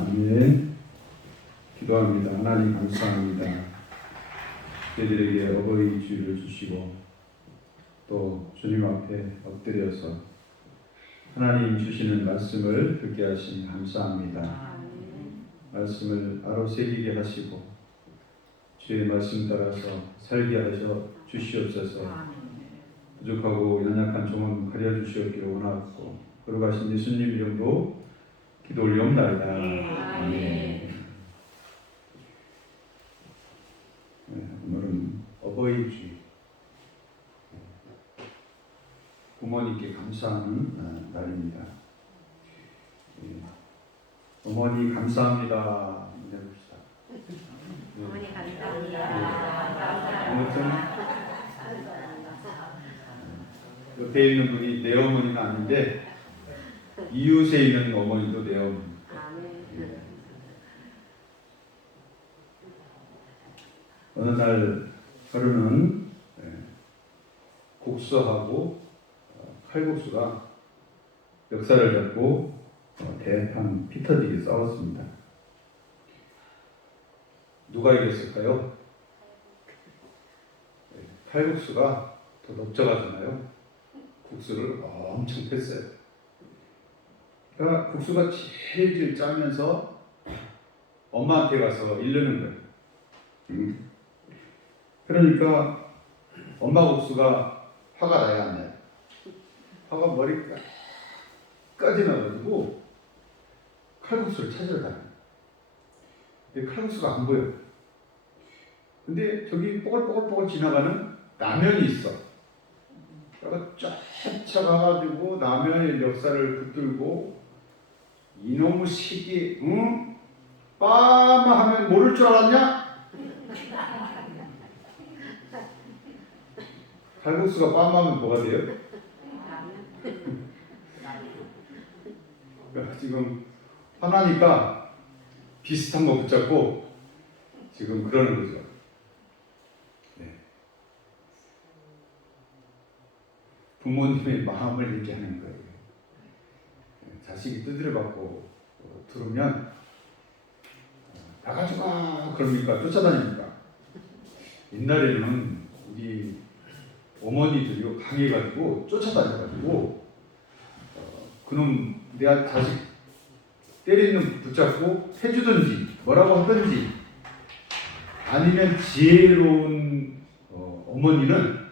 아멘. 기도합니다. 하나님 감사합니다. 저희들에게 어버이 주일을 주시고 또 주님 앞에 엎드려서 하나님 주시는 말씀을 듣게 하시니 감사합니다. 말씀을 바로 새기게 하시고 주의 말씀 따라서 살게 하셔 주시옵소서. 부족하고 연약한 종은 가려 주시옵기를 원하고 거룩하신 예수님 이름으로 기도 올리옵나이다. 아멘. 오늘은 어버이 주일, 부모님께 감사하는 날입니다. 어머니 감사합니다. 해봅시다. 어머니 감사합니다. 아무튼 옆에 있는 분이 내 어머니는 아닌데 이웃에 있는 어머니도 내 어머니. 어느 날 하루는 국수하고 칼국수가 멱살을 잡고 대판 피 터지게 싸웠습니다. 누가 이겼을까요? 칼국수가 더 넓적하잖아요. 국수를 엄청 뺐어요. 그러니까 국수가 질질 짜면서 엄마한테 가서 이르는 거예요. 그러니까 엄마 국수가 화가 나야 안 나요? 화가 머리까지 나가지고 칼국수를 찾으러 다녀요. 근데 칼국수가 안 보여요. 근데 저기 뽀글뽀글 지나가는 라면이 있어. 그러니까 쫙 쫓아가가지고 라면의 멱살을 붙들고 이놈의 시기, 응? 빠마 하면 모를 줄 알았냐? 칼국수가 빠마하면 뭐가 돼요? 그러니까 지금 화나니까 비슷한 거 붙잡고 지금 그러는 거죠. 네. 부모님의 마음을 얘기하는 거예요. 자식이 두드려 받고 들으면 나가지 마 그럽니까? 쫓아다닙니까? 옛날에는 우리 어머니들이 강해가지고 쫓아다녀가지고 그놈 내 자식 때리는 붙잡고 해주든지 뭐라고 하든지 아니면 지혜로운 어머니는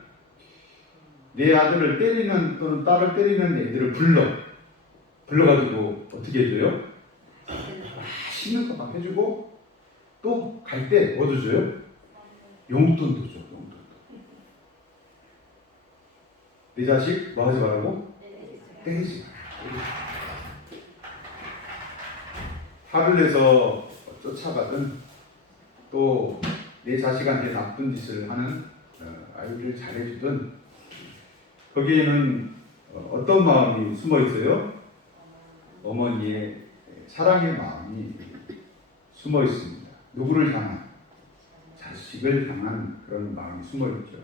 내 아들을 때리는 또는 딸을 때리는 애들을 불러가지고 어떻게 해줘요? 맛있는 거 막 해주고 또 갈 때 뭐도 줘요? 용돈도 줘. 용돈도. 내 자식 뭐 하지 말라고? 때리지 마. 화를 내서 쫓아가든 또 내 자식한테 나쁜 짓을 하는 아이를 잘해주든 거기에는 어떤 마음이 숨어 있어요? 어머니의 사랑의 마음이 숨어 있습니다. 누구를 향한? 자식을 향한 그런 마음이 숨어 있죠.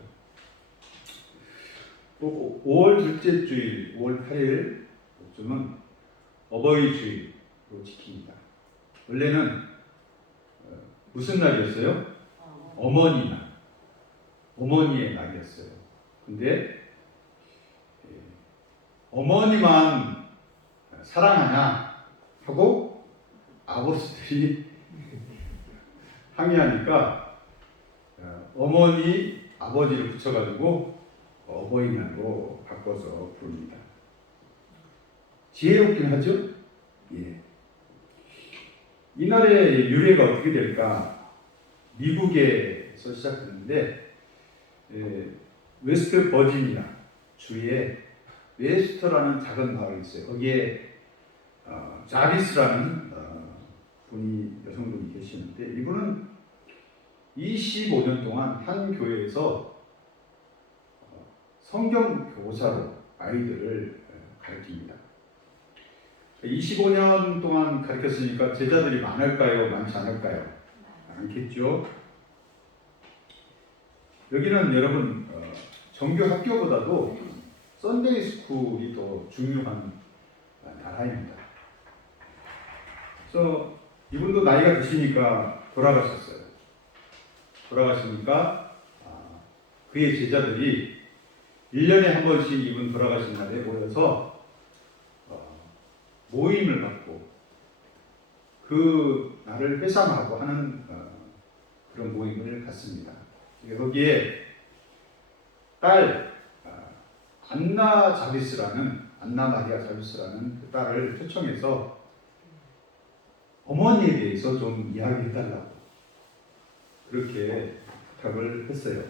또 5월 둘째 주일, 5월 8일쯤은 어버이 주일로 지킵니다. 원래는 무슨 날이었어요? 어머니 날, 어머니의 날이었어요. 근데 어머니만 사랑하냐 하고 아버지들이 항의하니까 어머니, 아버지를 붙여가지고 어버이날로 바꿔서 부릅니다. 지혜롭긴 하죠? 예. 이날의 유래가 어떻게 될까? 미국에서 시작했는데 웨스트 버지니아 주에 웨스터라는 작은 마을이 있어요. 거기에 자리스라는 분이 여성분이 계시는데 이분은 25년 동안 한 교회에서 성경 교사로 아이들을 가르칩니다. 25년 동안 가르쳤으니까 제자들이 많을까요? 많지 않을까요? 많겠죠. 여기는 여러분 정규 학교보다도 썬데이 스쿨이 더 중요한 나라입니다. 그래서 이분도 나이가 드시니까 돌아가셨어요. 돌아가시니까 그의 제자들이 1년에 한 번씩 이분 돌아가신 날에 모여서 모임을 갖고 그 날을 회상하고 하는 그런 모임을 갖습니다. 거기에 딸 안나 마리아 자비스라는 그 딸을 초청해서 어머니에 대해서 좀 이야기해달라고 그렇게 부탁을 했어요.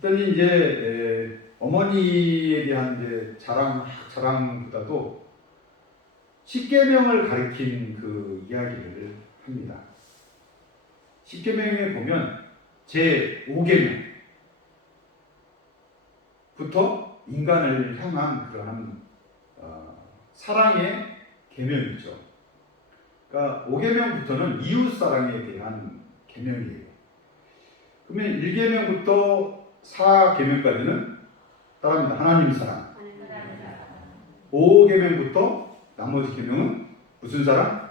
그랬더니 이제 어머니에 대한 이제 자랑보다도 십계명을 가리킨 그 이야기를 합니다. 십계명에 보면 제 5계명부터 인간을 향한 그러한 사랑의 계명이죠. 그러니까 5계명부터는 이웃 사랑에 대한 계명이에요. 그러면 1계명부터 4계명까지는 따라합니다. 하나님 사랑. 5계명부터 나머지 계명은 무슨 사랑?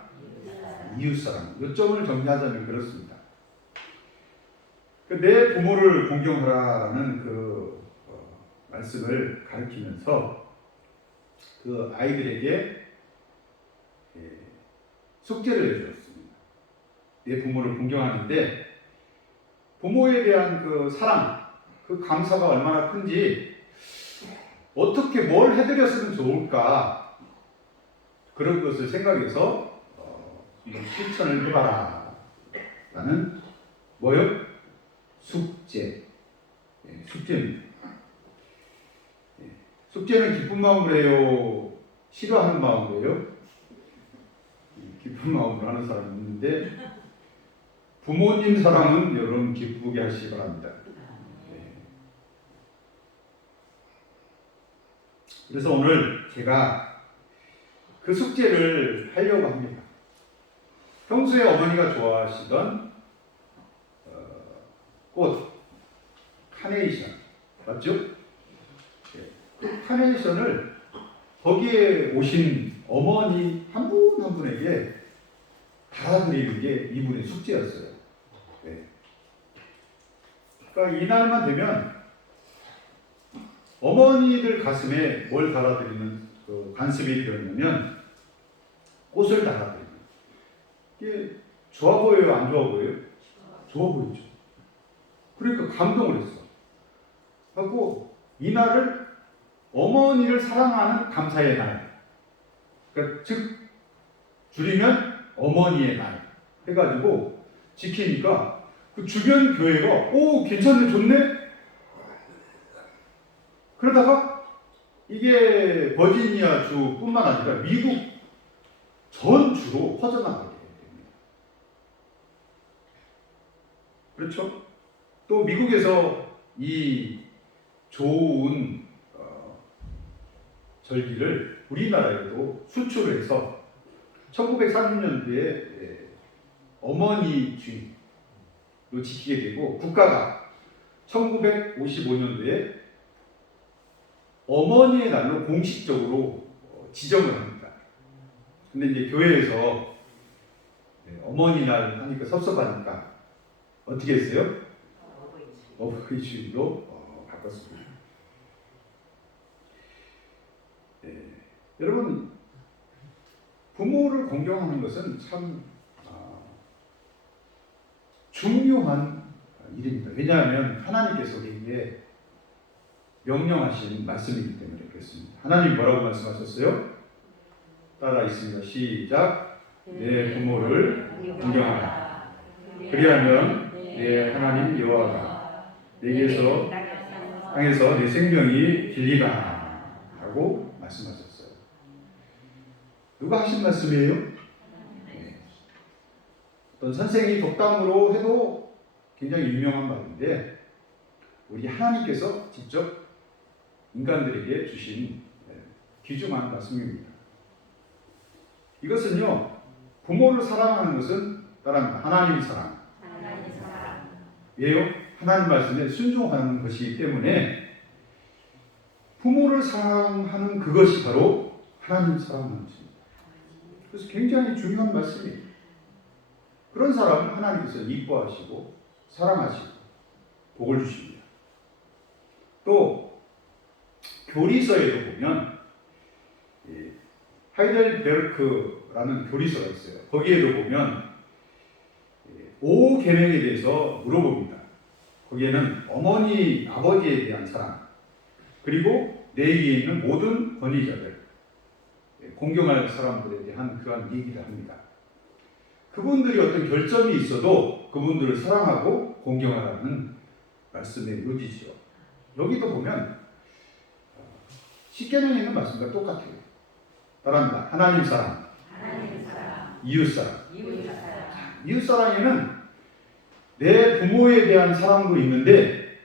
이웃 사랑. 요점을 정리하자면 그렇습니다. 내 부모를 존경하라는 그 말씀을 가르치면서 그 아이들에게 숙제를 내주었습니다. 내 부모를 존경하는데 부모에 대한 그 사랑, 그 감사가 얼마나 큰지 어떻게 뭘 해드렸으면 좋을까 그런 것을 생각해서 실천을 해봐라 라는 뭐요? 숙제. 숙제입니다. 숙제는 기쁜 마음으로 해요? 싫어하는 마음으로 해요? 기쁜 마음으로 하는 사람이 있는데 부모님 사랑은 여러분 기쁘게 하시기 바랍니다. 그래서 오늘 제가 그 숙제를 하려고 합니다. 평소에 어머니가 좋아하시던 꽃, 카네이션, 맞죠? 그 카네이션을 거기에 오신 어머니 한 분 한 분에게 달아드리는 게 이분의 숙제였어요. 그러니까 이날만 되면 어머니들 가슴에 뭘 달아드리는 그 관습이 들었냐면 꽃을 달아드리는. 이게 좋아 보여요? 안 좋아 보여요? 좋아 보이죠. 그러니까 감동을 했어. 하고 이날을 어머니를 사랑하는 감사의 날. 그러니까 즉 줄이면 어머니의 날 해가지고 지키니까 그 주변 교회가 오 괜찮네 좋네. 그러다가 이게 버지니아 주뿐만 아니라 미국 전 주로 퍼져나가게 됩니다. 그렇죠? 또 미국에서 이 좋은 절기를 우리나라에도 수출을 해서 1930년대에 어머니 주일로 지키게 되고 국가가 1955년도에 어머니의 날로 공식적으로 지정을 합니다. 근데 이제 교회에서 어머니 날 하니까 섭섭하니까 어떻게 했어요? 어버이 주일로 바꿨습니다. 여러분 부모를 공경하는 것은 참 중요한 일입니다. 왜냐하면 하나님께서 우리에게 명령하신 말씀이기 때문에 그렇습니다. 하나님 뭐라고 말씀하셨어요? 따라 있습니다. 시작. 내 부모를 공경하라. 그리하면 내 하나님 여호와가 내게서 땅에서 내 생명이 길리라 하고 말씀하셨어요. 누가 하신 말씀이에요? 네. 어떤 선생이 독담으로 해도 굉장히 유명한 말인데 우리 하나님께서 직접 인간들에게 주신 귀중한 말씀입니다. 이것은요 부모를 사랑하는 것은 따라합니다. 하나님 사랑. 왜요? 하나님 말씀에 순종하는 것이기 때문에 부모를 사랑하는 그것이 바로 하나님 사랑하는 것입니다. 그래서 굉장히 중요한 말씀이에요. 그런 사람을 하나님께서 이뻐하시고 사랑하시고 복을 주십니다. 또 교리서에도 보면 하이델베르크라는 교리서가 있어요. 거기에도 보면 5계명에 대해서 물어봅니다. 거기에는 어머니, 아버지에 대한 사랑, 그리고 내 위에 있는 모든 권위자들, 공경할 사람들에 대한 그런 얘기를 합니다. 그분들이 어떤 결점이 있어도 그분들을 사랑하고 공경하라는 말씀의 요지죠. 여기도 보면 10계명에 있는 말씀과 똑같아요. 따라합니다. 하나님 사랑, 이웃 사랑. 이웃 사랑에는 내 부모에 대한 사랑도 있는데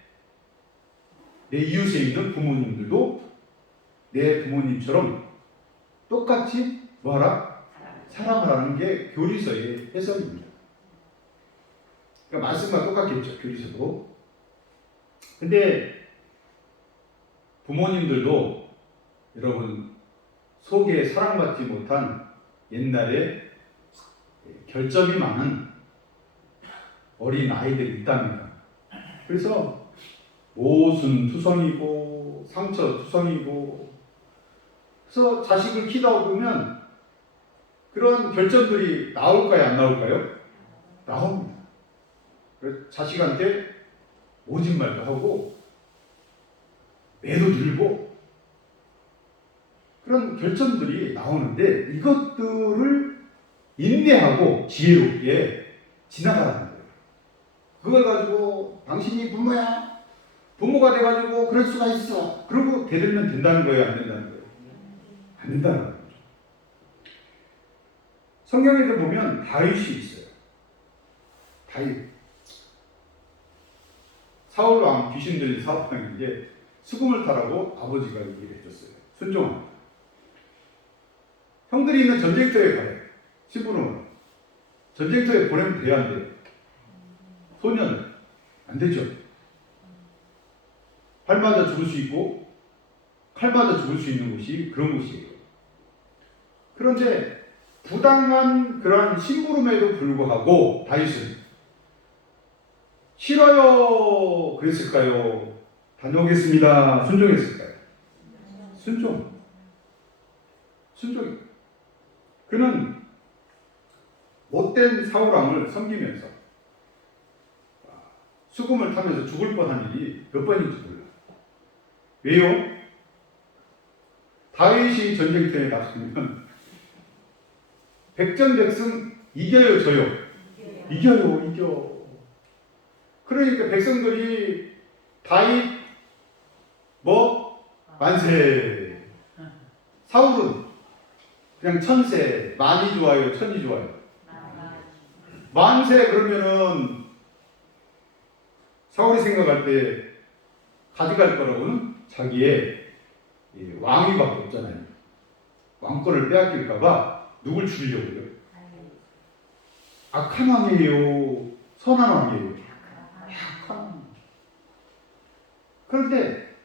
내 이웃에 있는 부모님들도 내 부모님처럼 똑같이 뭐하라? 사랑하라는 게 교리서의 해석입니다. 그러니까 말씀과 똑같겠죠, 교리서도. 근데 부모님들도 여러분 속에 사랑받지 못한 옛날에 결점이 많은 어린 아이들이 있답니다. 그래서 모순투성이고 상처투성이고, 그래서 자식을 키우다 보면 그런 결점들이 나올까요, 안 나올까요? 나옵니다. 그래서 자식한테 오진 말도 하고 매도 들고 그런 결점들이 나오는데 이것들을 인내하고 지혜롭게 지나가라는 거예요. 그걸 가지고 당신이 부모야, 부모가 돼가지고 그럴 수가 있어, 그러고 대들면 된다는 거예요, 안 된다는 거예요? 안 된다는 거죠. 성경에도 보면 다윗이 있어요. 다윗. 사울 왕 귀신 들린 사울 왕인데 수금을 타라고 아버지가 얘기를 해줬어요. 순종합니다. 형들이 있는 전쟁터에 가요. 신부는 전쟁터에 보내면 돼야 안 돼요? 소년은 안 되죠. 활 맞아 죽을 수 있고 칼 맞아 죽을 수 있는 곳이 그런 곳이에요. 그런데 부당한 그러한 심부름에도 불구하고 다윗은 싫어요 그랬을까요? 다녀오겠습니다 순종했을까요? 순종. 그는 못된 사울왕을 섬기면서 수금을 타면서 죽을 뻔한 일이 몇 번인지 몰라. 왜요? 다윗이 전쟁터에 나가면 백전백승 이겨요, 져요? 이겨. 그러니까 백성들이 다윗 만세. 사울은 그냥 천세, 만이 좋아요, 천이 좋아요? 만세 그러면은 사울이 생각할 때 가져갈 거라고는 자기의 왕위밖에 없잖아요. 왕권을 빼앗길까봐 누굴 죽이려고 해요? 악한 왕이에요? 선한 왕이에요? 악한 왕. 그런데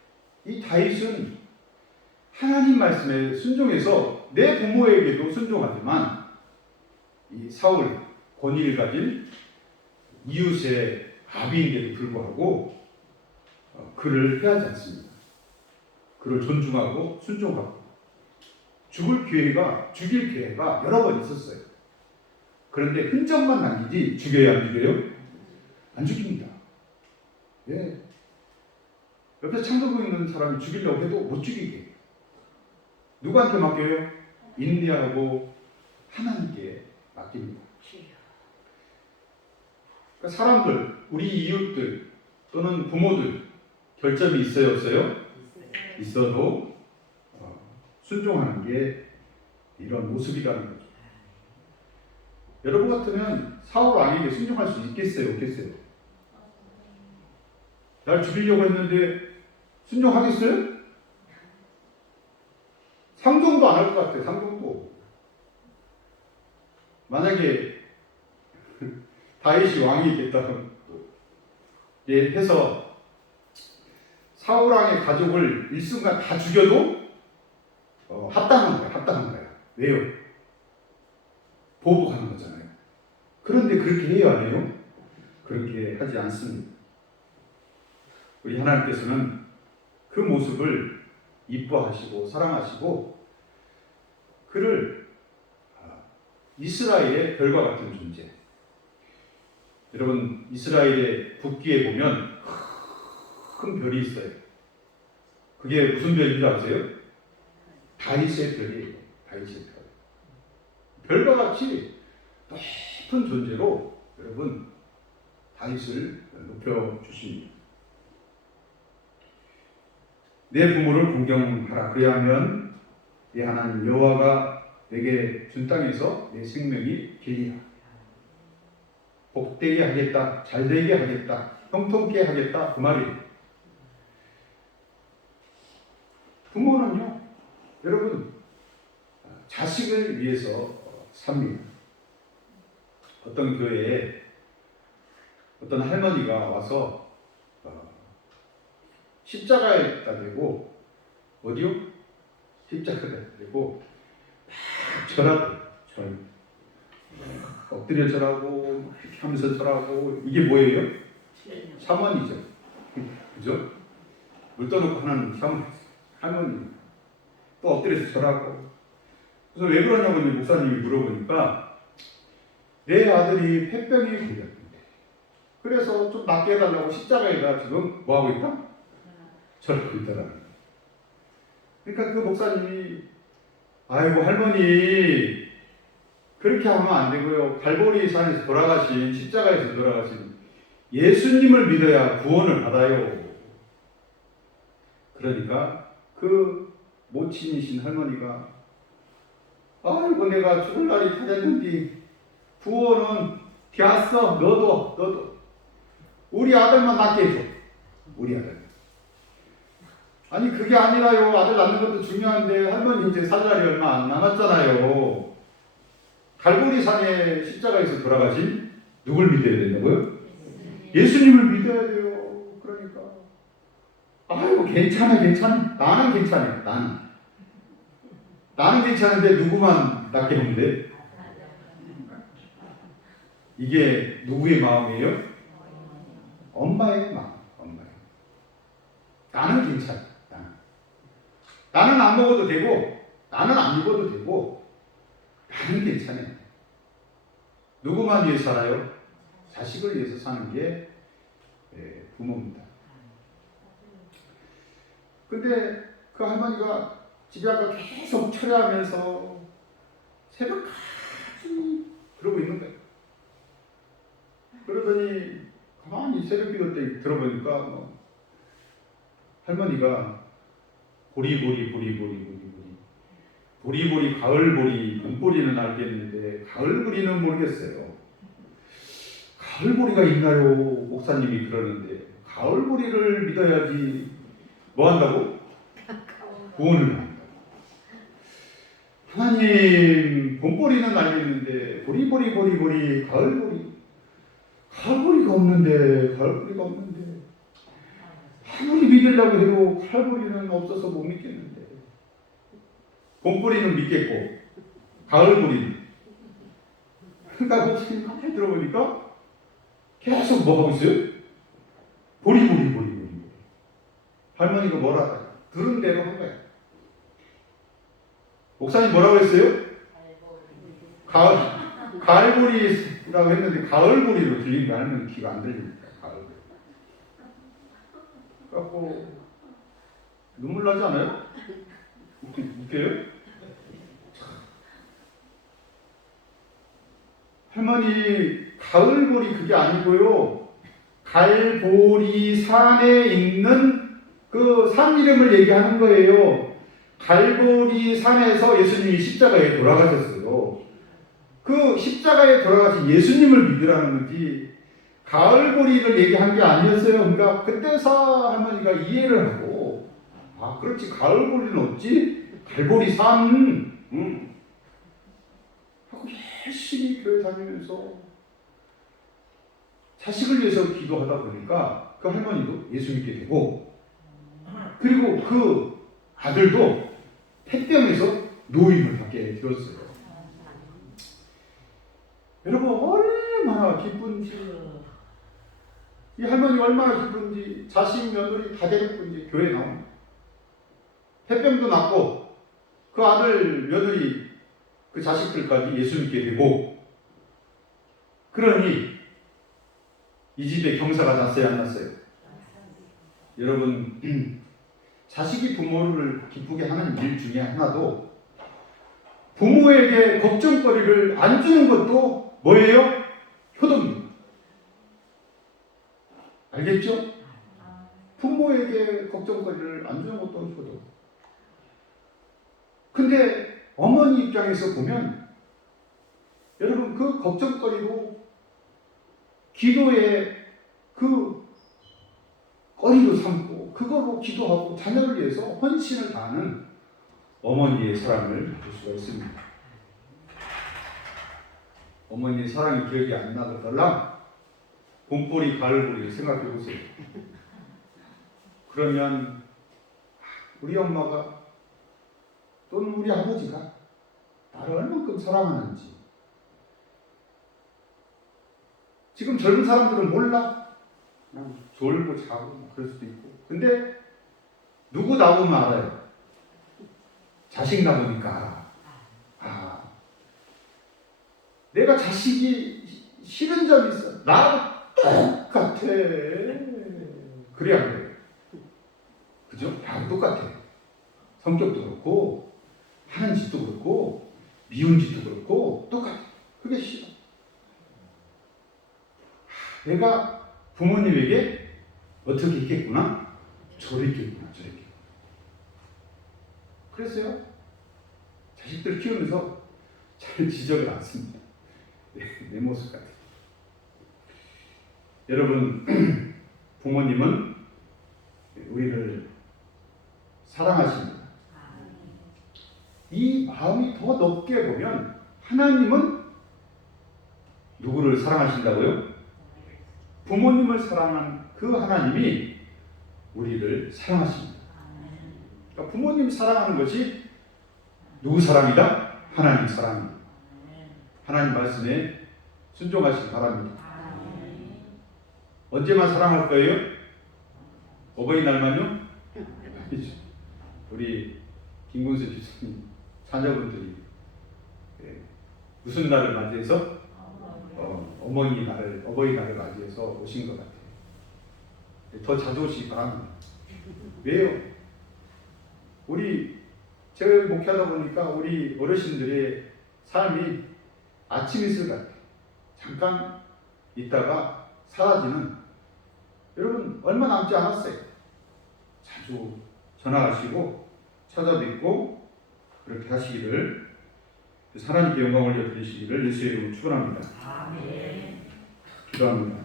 이 다윗은 하나님 말씀에 순종해서 내 부모에게도 순종하지만 이 사울 권위를 가진 이웃의 아비인데도 불구하고 그를 피하지 않습니다. 그를 존중하고 순종하고 죽일 기회가 여러 번 있었어요. 그런데 흔적만 남기지 죽여야 안 죽여요? 안 죽입니다. 예. 옆에 창조고 있는 사람이 죽이려고 해도 못 죽이게 해요. 누구한테 맡겨요? 인내하고 하나님께 맡깁니다. 그러니까 사람들, 우리 이웃들 또는 부모들 결점이 있어요, 없어요? 있어도 순종하는 게 이런 모습이라는 거죠. 여러분 같으면 사울 왕에게 순종할 수 있겠어요, 없겠어요? 날 죽이려고 했는데 순종하겠어요? 상종도 안 할 것 같아요. 상종도. 만약에 다윗이 왕이 됐다고 해서 사울 왕의 가족을 일순간 다 죽여도 합당한 거야. 왜요? 보복하는 거잖아요. 그런데 그렇게 해요, 안 해요? 그렇게 하지 않습니다. 우리 하나님께서는 그 모습을 이뻐하시고 사랑하시고 그를 이스라엘의 별과 같은 존재. 여러분 이스라엘의 북귀에 보면 큰 별이 있어요. 그게 무슨 별인 줄 아세요? 다윗의 별이에요. 다윗의 별. 별과 같이 높은 존재로 여러분 다윗을 높여주십니다. 내 부모를 공경하라. 그리하면 내 하나님 여호와가 내게 준 땅에서 내 생명이 길리라. 복되게 하겠다. 잘되게 하겠다. 형통케 하겠다. 그 말이에요. 부모는요, 여러분 자식을 위해서 삽니다. 어떤 교회에 어떤 할머니가 와서 십자가에다 대고 어디요? 십자가에다 대고 막 절하고 엎드려 절하고 이렇게 하면서 절하고 이게 뭐예요? 샤먼이죠. 그죠? 물 떠놓고 하는 샤먼 할머니 또 엎드려서 절하고 그래서 왜 그러냐고 목사님이 물어보니까 내 아들이 폐병이 걸렸는데 그래서 좀 낫게 해달라고 십자가에다 지금 뭐하고 있다? 절하고 있더라고요. 그러니까 그 목사님이 아이고 할머니 그렇게 하면 안 되고요. 갈보리 산에서 돌아가신 십자가에서 돌아가신 예수님을 믿어야 구원을 받아요. 그러니까 그 모친이신 할머니가 아이고 내가 죽을 날이 다 됐는데 구원은 되었어. 너도 우리 아들만 낳게 해줘. 우리 아들. 아니 그게 아니라요. 아들 낳는 것도 중요한데 할머니 이제 살 날이 얼마 안 남았잖아요. 갈보리 산에 십자가에서 돌아가신 누굴 믿어야 된다고요? 예수님을 믿어야 돼요. 그러니까 아이고 괜찮아. 나는 괜찮아요. 나는 괜찮은데 누구만 낫게 하면 돼? 이게 누구의 마음이에요? 엄마의 마음. 나는 괜찮아. 나는 안 먹어도 되고 나는 안 입어도 되고 나는 괜찮아요. 누구만 위해서 살아요? 자식을 위해서 사는 게 부모입니다. 근데 그 할머니가 집에 아까 계속 철야하면서 새벽까지 그러고 있는 거예요. 그러더니 가만히 새벽기도 때 들어보니까 할머니가 보리보리 가을보리 봄보리는 알겠는데 가을보리는 모르겠어요. 가을보리가 있나요? 목사님이 그러는데 가을보리를 믿어야지 뭐 한다고? 구원을 한다. 하나님 봄보리는 알겠는데 보리보리 가을보리가 없는데 아무리 믿으려고 해도 가을보리는 없어서 못 믿겠는데 봄보리는 믿겠고 가을보리는 그러니까 목사님 가만히 들어보니까 계속 뭐 하고 있어요? 보리 할머니가 뭐라 들은 대로 한 거야. 목사님 뭐라고 했어요? 가을보리라고 했는데 가을보리로 들린 거 아니면 귀가 안 들립니까? 가을보리. 그래갖고 눈물 나지 않아요? 웃겨요? 할머니 가을보리 그게 아니고요. 갈보리 산에 있는 그 산 이름을 얘기하는 거예요. 갈보리 산에서 예수님이 십자가에 돌아가셨어요. 그 십자가에 돌아가신 예수님을 믿으라는 거지 가을보리를 얘기한 게 아니었어요. 그러니까 그때서 할머니가 이해를 하고 아 그렇지 가을보리는 없지 갈보리 산 하고 열심히 교회 다니면서 자식을 위해서 기도하다 보니까 그 할머니도 예수 믿게 되고 그리고 그 아들도 폐병에서 노임을 받게 되었어요. 기쁜지, 이 할머니 얼마나 기쁜지, 자식 며느리 다 데리고 이제 교회 나옵니다. 폐병도 낫고 그 아들 며느리 그 자식들까지 예수 믿게 되고, 그러니 이 집에 경사가 났어요, 안 났어요? 여러분, 자식이 부모를 기쁘게 하는 일 중에 하나도 부모에게 걱정거리를 안 주는 것도 뭐예요? 효도입니다. 알겠죠? 부모에게 걱정거리를 안 주는 것도 효도. 근데 어머니 입장에서 보면 여러분, 그 걱정거리고 기도에 그 거리로 삼고 그거로 기도하고 자녀를 위해서 헌신을 다하는 어머니의 사랑을 볼 수가 있습니다. 어머니의 사랑이 기억이 안 나더라 곰돌이 가을보리 생각해 보세요. 그러면 우리 엄마가 또는 우리 아버지가 나를 얼만큼 사랑하는지 지금 젊은 사람들은 몰라. 그냥 졸고 자고 그럴 수도 있고. 근데 누구 나보면 알아요. 자식 나보니까 알아. 내가 자식이 싫은 점이 있어. 나하고 똑같아. 그래 안 그래? 그죠? 나하고 똑같아. 성격도 그렇고 하는 짓도 그렇고 미운 짓도 그렇고 똑같아. 그게 싫어. 내가 부모님에게 어떻게 있겠구나? 저랬겠구나, 저랬겠구나. 그랬어요. 자식들 키우면서 잘 지적을 않습니다. 내 모습 같아요. 여러분, 부모님은 우리를 사랑하십니다. 이 마음이 더 높게 보면 하나님은 누구를 사랑하신다고요? 부모님을 사랑한 그 하나님이 우리를 사랑하십니다. 그러니까 부모님 사랑하는 것이 누구 사랑이다? 하나님 사랑입니다. 하나님 말씀에 순종하시기 바랍니다. 언제만 사랑할 거예요? 어버이날만요? 아니죠. 우리 김군수 집사님 자녀분들이 무슨 날을 맞이해서? 어버이날을 맞이해서 오신 것 같아요. 더 자주 오시기 바랍니다. 왜요? 제가 목회하다 보니까 우리 어르신들의 삶이 아침 이슬 같아요. 잠깐 있다가 사라지는. 여러분, 얼마 남지 않았어요. 자주 전화하시고 찾아뵙고 그렇게 하시기를, 하나님께 영광을 돌리시기를 예수의 이름으로 축원합니다. 아멘. 기도합니다.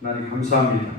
하나님 감사합니다.